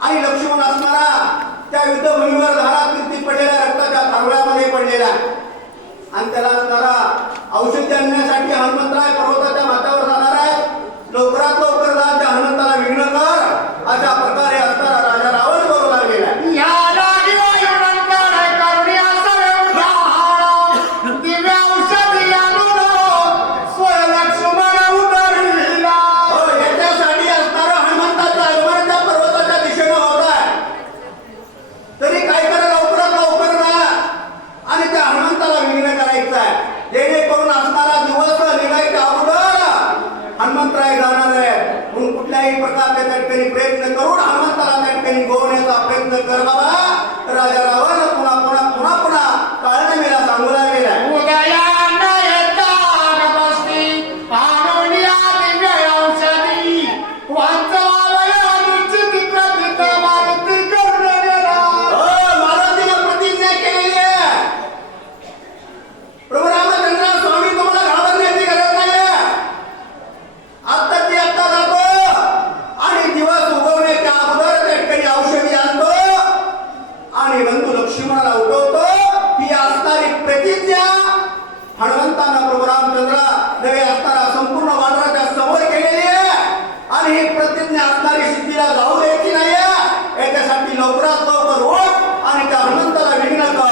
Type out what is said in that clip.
आणि लक्ष्मण असणारा त्या युद्धभूमीवर झाला हनुमंतराय जाणार आहे. म्हणून कुठल्याही प्रकारच्या ठिकाणी प्रयत्न करून हनुमंतराव त्या ठिकाणी गोवण्याचा प्रयत्न करणारा राजा रावण दुश्मनाला उठवतो ही असणारी प्रतिज्ञा. हनुमंतांना प्रभू रामचंद्र नवे असताना संपूर्ण वादराच्या समोर केलेली आहे. आणि ही प्रतिज्ञा असणारी सिद्धीला जाऊ द्यायची नाही याच्यासाठी लवकरात लवकर ओढ आणि त्या हनुमंताला विघ्न कर.